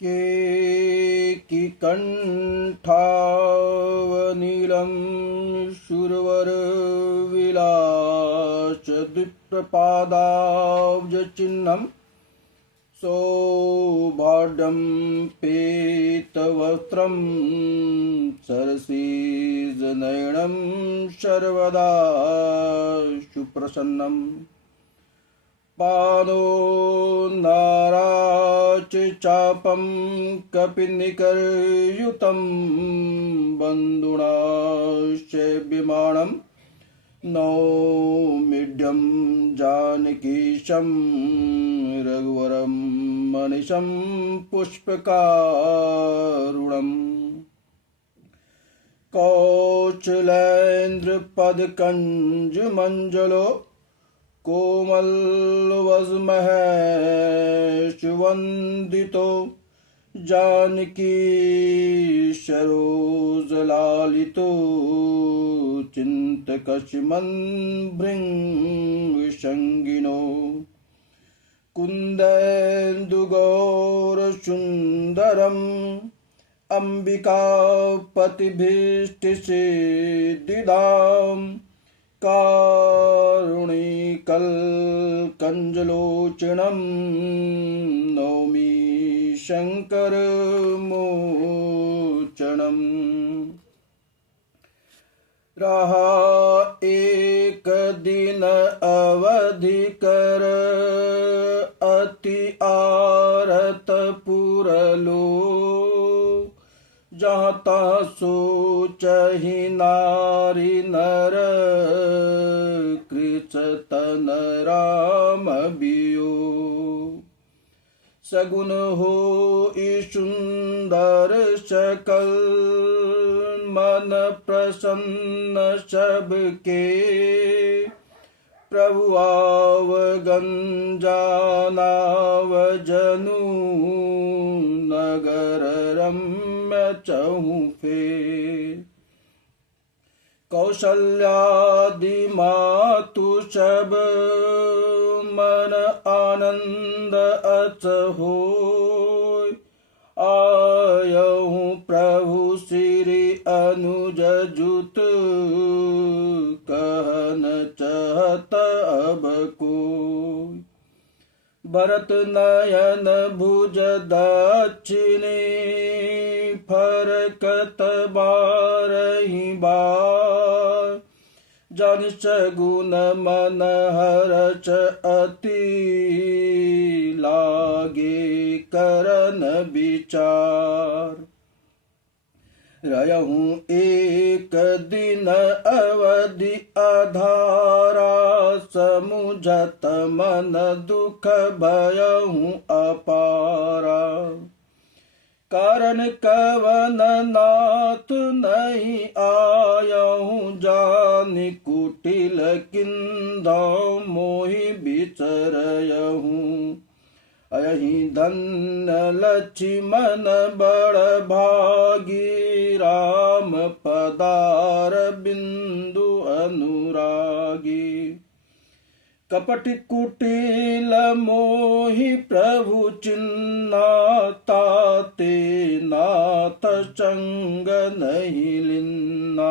केकिकण्ठावनीलं शूरवरविलासद्विप्रपादाब्जचिह्नं सौभाढ्यं पीतवस्त्रं सरसीजनयनं सर्वदा सुप्रसन्नम् पानो नाराचचापं कपिनिकरयुतं बन्धुनाश्च विमानं नौमीड्यं जानकीशं रघुवरं मनिशं पुष्पकारुणम् कौशलेन्द्रपदकञ्जमञ्जलो कोमलवज्महेशवन्दितो जानकी सरोजलालितो चिन्तकश्मन्भृङ्गसङ्गिनो कुन्देन्दुगौरसुन्दरम् अम्बिकापतिभीष्टसिद्धिदाम् कारुणिकल्कञ्जलोचनं नौमि शङ्करमोचनम् रहा एक दिन अवधिकर अति आरत पुरलो जहाँ तहाँ सोचहि नारी नर कृतन राम बियो सगुन हो सुंदर सकल मन प्रसन्न सबके प्रभु आवगंजानाव जनु नगर रम्य चहुफे कौशल्यादि मातु सब मन आनंद अच होय आयहु प्रभु श्री अनुज जुत कहन चहत अब कोय भरत नयन भुज दक्षिणी फरकत बारहि बार जन सगुन मन हरच अति लागे करन विचार रहूं एक दिन अवधि आधारा समुझत मन दुख भयहूं अपारा कारण कवन नाथ नहीं आयहूं जानि कुटिल किंदौ मोहि बिचरयहूं अहि धन्य लक्ष्मण बड़ भागी राम पदार बिंदु अनुरागी कपट कुटिल मोहि प्रभु चिन्ना ताते नाथ संग नहीं लिन्ना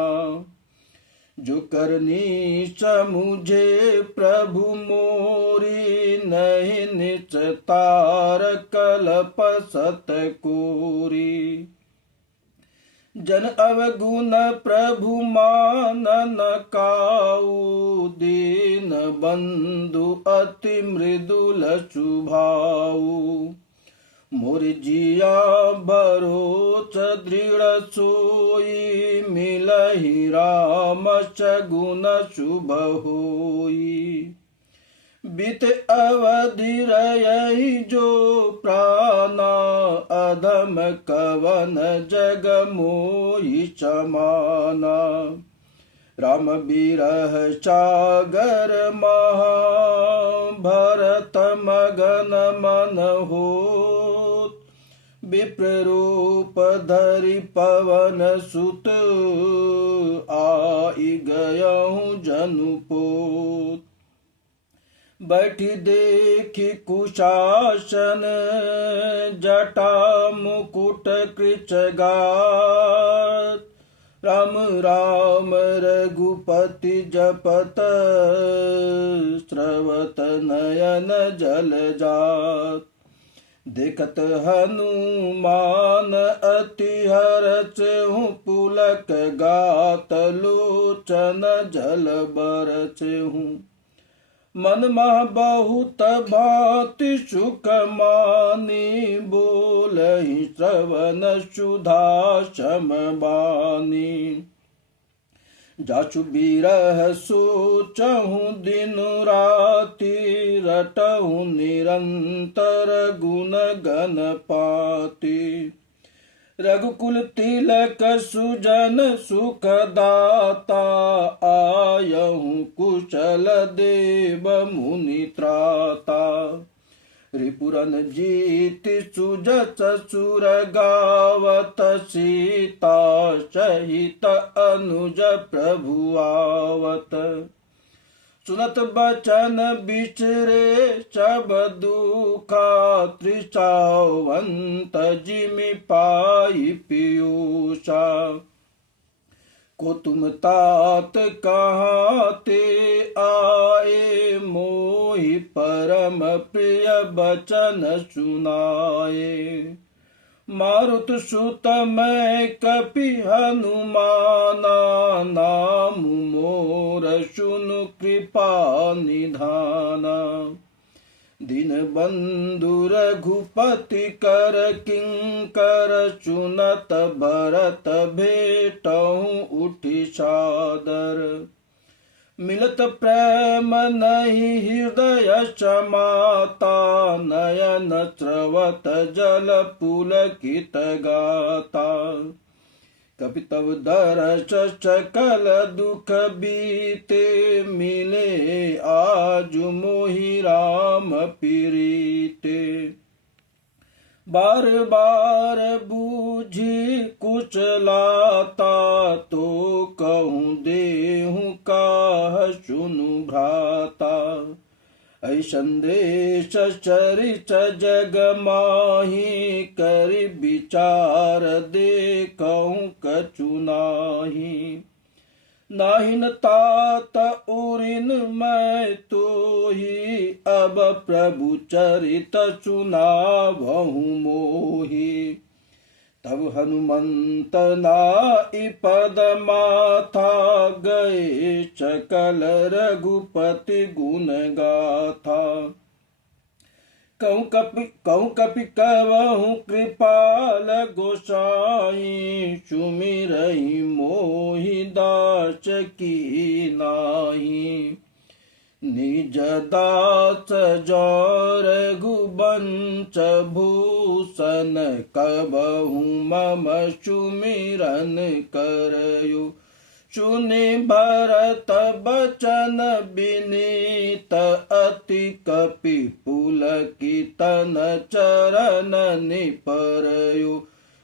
जो करनी समुझे प्रभु मोरी नहीं निचतार कल्प सत कोरी जन अवगुण प्रभु मानन काऊ दीन बंधु अति मृदुल सुभाऊ मोर जिया भरोच दृढ़ सोई मिलहि राम सगुन शुभ होई बीत अवधि रही जो प्राणा अधम कवन जग मोहि समाना राम बिरह सागर महा भरत मगन मन होत विप्र रूप धरि पवन सुत आई गयहूँ जनुपोत बैठी देखी कुशासन जटा मुकुट कृच गात राम राम रघुपति जपत स्रवत नयन जल जात देखत हनुमान अति हरच हूँ पुलक गात लोचन जल बरच हूँ मन मह बहुत भांति सुख मानी बोलहि श्रवण सुधा सम बानी जासु बिरह सोचहु दिन राति रटहु निरंतर गुण गण पाति रघुकुल तिलक सुजन सुखदाता आयहु कुशल देव मुनि त्राता रिपुरन जीत सुजस सुर गावत सीता सहित अनुज प्रभु आवत सुनत बचन बिचरे सब दुखा त्रिचावंत जिमि पाई पीयूषा को तुम तात कहाँ ते आए मोहि परम प्रिय बचन सुनाए मारुत सुत मैं कपि हनुमाना नाम मोर सुनु कृपा निधाना दिन बंधु रघुपति कर किंकर चुनत भरत भेटहु उठि सादर मिलत प्रेम नहीं हृदय समाता नयन स्रवत जल पुलकित गाता कपि तव दर्श सकल दुख बीते मिले आज मोहि राम पीरीते बार बार बूझी कुचलाता तो कहूँ देहु काह सुनु भ्राता ऐ संदेश चरित जग माही कर विचार देखहु कछु नाही नाहिन तात उरिन मैं तो ही अब प्रभु चरित सुनावहु मोहि तब हनुमंत नाई पद माथा गए सकल रघुपति गुण गाथा कहूँ कपि कहूँ कृपाल गोसाई सुमिरहि मोहि दास की नाही निज दास जो रघुवंश भूषण कबहु मम सुमिरन करयो सुनि भरत बचन विनीत अति कपि पुलकितन चरण निपरयो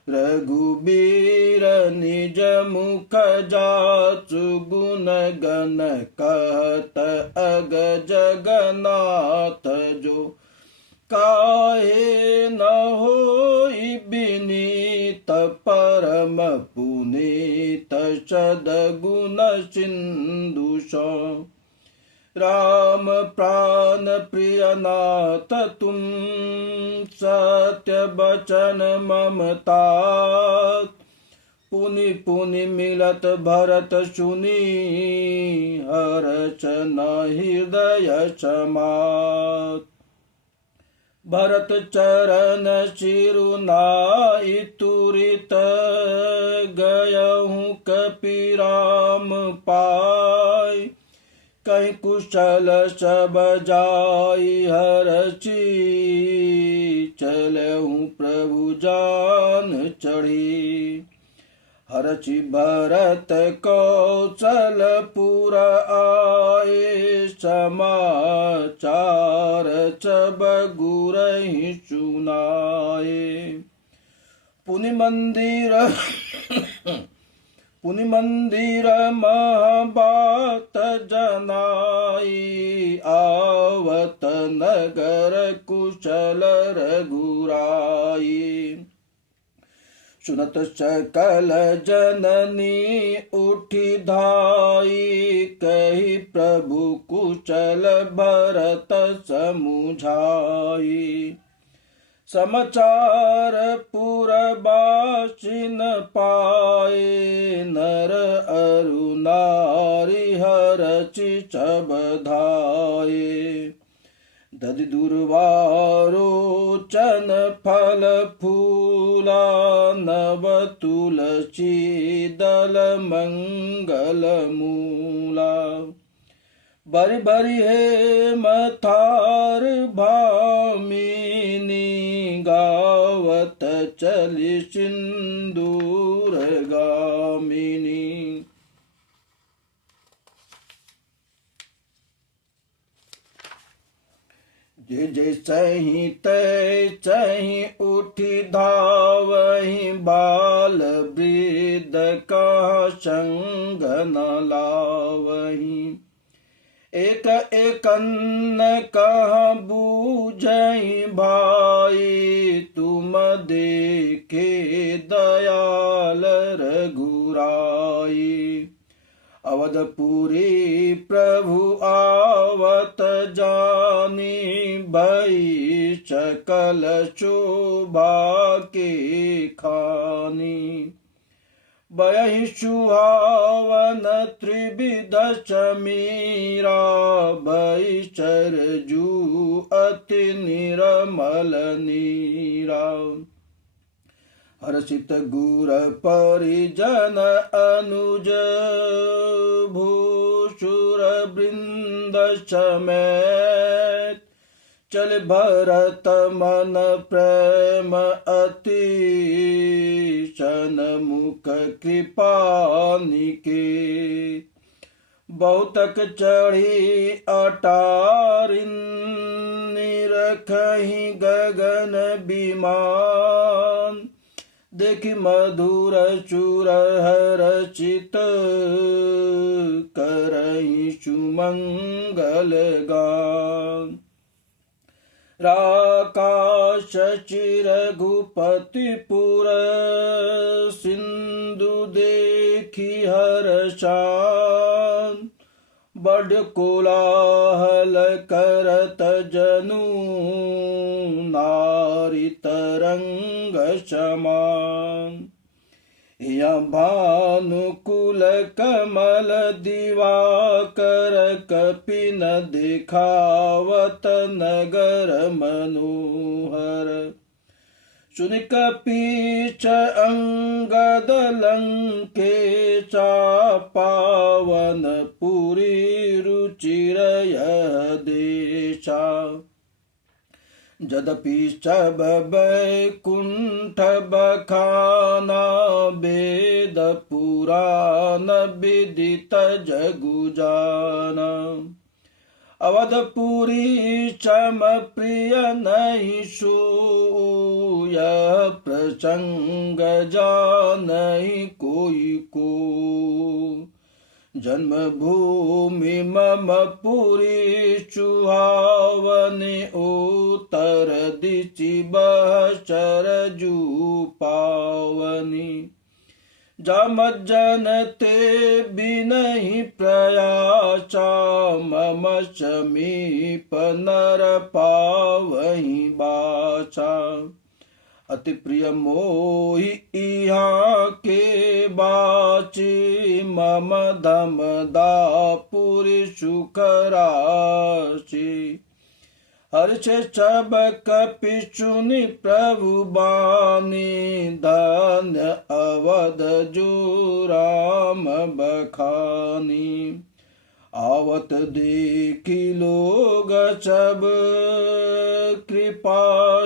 रघुबीर निज मुख जासु गुण गण कहत अग जगन्नाथ जो काहे न होई विनीत परम पुनीत सद्गुण सिंधु सो राम प्राण प्रिय नाथ तुम सत्य बचन ममता पुनि पुनि मिलत भरत सुनी हर्ष न हृदय समात भरत चरण सिरुनाई तुरित गयहूँ कपि राम पाय कहीं कुशल सब जाई हरची चलहूँ प्रभु जान चढ़ी हरची भरत कौशलपुर आए समाचार सब गुरहि सुनाए पुनि मंदिर पुनि मंदिर महाबात जनाई आवत नगर कुशल रघुराई सुनत सकल जननी उठी धाई कही प्रभु कुशल भरत समुझाई समाचार पुरबासिन पाए नर अरु नारी हरचि चबधाए दधि दुर्वारोचन फल फूला नव तुलसी दल मंगल मूला बरि बरि हे मथार भामिनी गावत चली सिंदूर गामिनी। जे जे सही तय चही उठी धावही बाल वृद्ध का संग न लावही एक एकन्न कह बूझई भाई तुम देखे दयाल रघुराई अवधपुरी प्रभु आवत जानी भई सकल शोभा के खानी बयहि सुहावन त्रिविध समीरा भई सरजू अति निर्मल नीरा हर्षित गुर परिजन अनुज भूषुर वृंद समेत चल भरत मन प्रेम अति सन्मुख कृपा निकेत बहुतक चढ़ी अटारिन निरखहि गगन विमान देखि मधुर चूर हरचित करहि सुमंगल गान राकाश चिरघुपतिपुर सिंधु देखी हर्षान बड़ कोलाहल करत जनु नारी तरंग समान या भानुकुल कमल दिवाकर कपिन दिखावत नगर मनोहर सुनि कपीच अंगद लंकेचा पावन पुरी रुचिर यह देशा यद्यपि सब बैकुंठ बखाना वेद पुराण विदित जगु जाना अवधपुरी चम प्रिय नहीं सो यह प्रसंग जानहि कोई को जन्मभूमि मम पुरी सुहावनि उत्तर दिशि सरजू पावनी जमज्जन ते बिनहि प्रयासा मम समीप नर पावहि बाचा अति प्रिय मोहि इहाँ के बाची मम धम दापुरी सुख राशि हर्ष सब कपि सुनि प्रभु बानी धन्य अवध जो राम बखानी आवत देखी लोग सब कृपा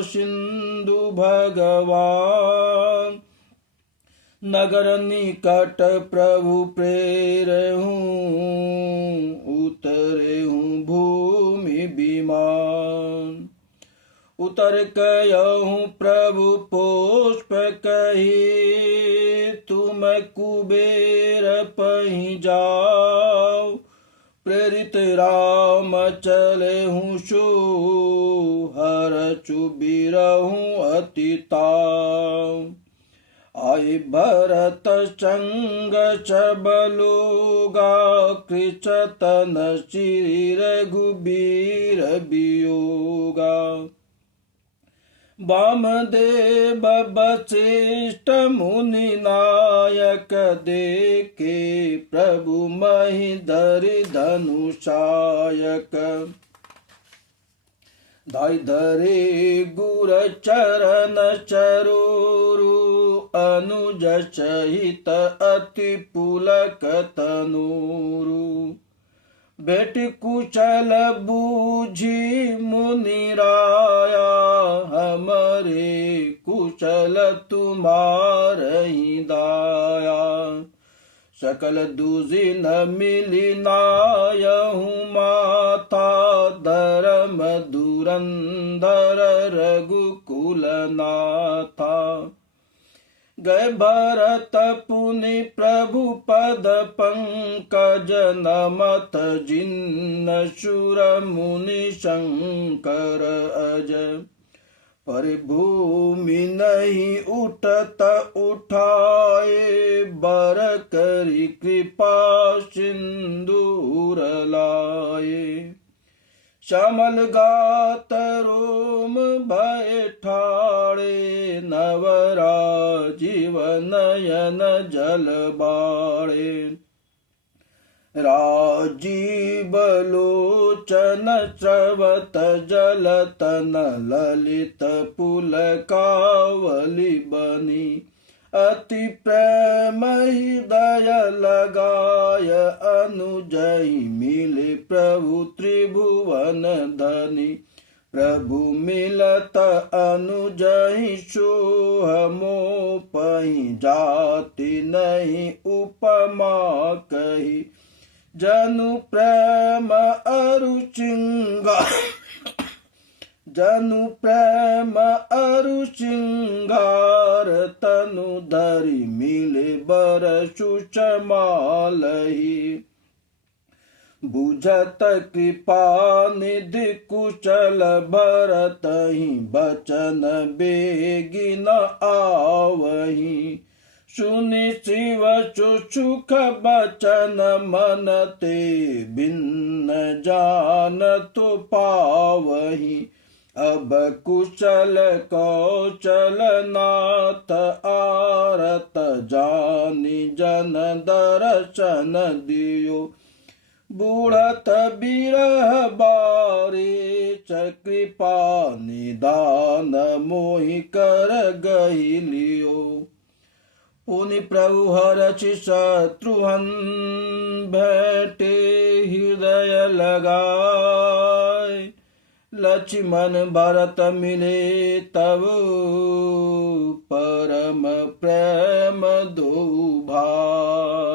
सिंधु भगवान नगर निकट प्रभु प्रेरहूँ उतरे हूँ भूमि विमान उतर कयहूँ प्रभु पुष्प कही, तुम कुबेर पही जाओ। प्रेरित राम चले हूँ शु, हर चुबिरहूँ अति ताव। आए भरत संग सबलोगा, कृचतन श्री रघुबीर वियोगा। वामदेव वशिष्ठ मुनि नायक, देखे प्रभु महीधरि धनुषायक। धाय धरे गुर चरण चरोरु, अनुज सहित अति पुलक तनूरु। भेट कुशल बूझी मुनि राया, हमरे कुशल तुम्हारहि दाया। सकल दुजिन मिली नायहूँ माता, धर्म धुरंधर रघुकुल नाथा। गए भरत पुनि प्रभु पद पंकज, नमत जिन्न शूर मुनि शंकर अज। पर भूमि नहीं उठत उठाए, बर करी कृपा सिंदूर लाए। श्यामल गात रोम भय ठाड़े, नवराजीव नयन जल बाड़े। राजीव लोचन स्रवत जलतन, ललित पुलकावली बनी। अति प्रेम हृदय लगाय, अनुजहि मिले प्रभु त्रिभुवन धनी। प्रभु मिलत अनुजहि सोह मोपहि, जाति नहीं उपमा कही। जनु प्रेम अरु चिंगार, जनु प्रेम अरु चिंगार। तनु धरि मिले बर सुषमालहि, बुझत कृपा निधि कुशल भरतहि। बचन बेगिन आवहि, सुनि शिव सुख बचन। मन ते भिन्न जानत पावहि, अब कुशल कौशल नाथ। आरत जानि जन दर्शन दियो, बूढ़त बिरह बारे। कृपा निदान मोहि कर गहि लियो, पुनि प्रभु हरषि शत्रुहन। भेटे हृदय लगाए, लक्ष्मण भरत मिले तब। परम प्रेम दो भाई।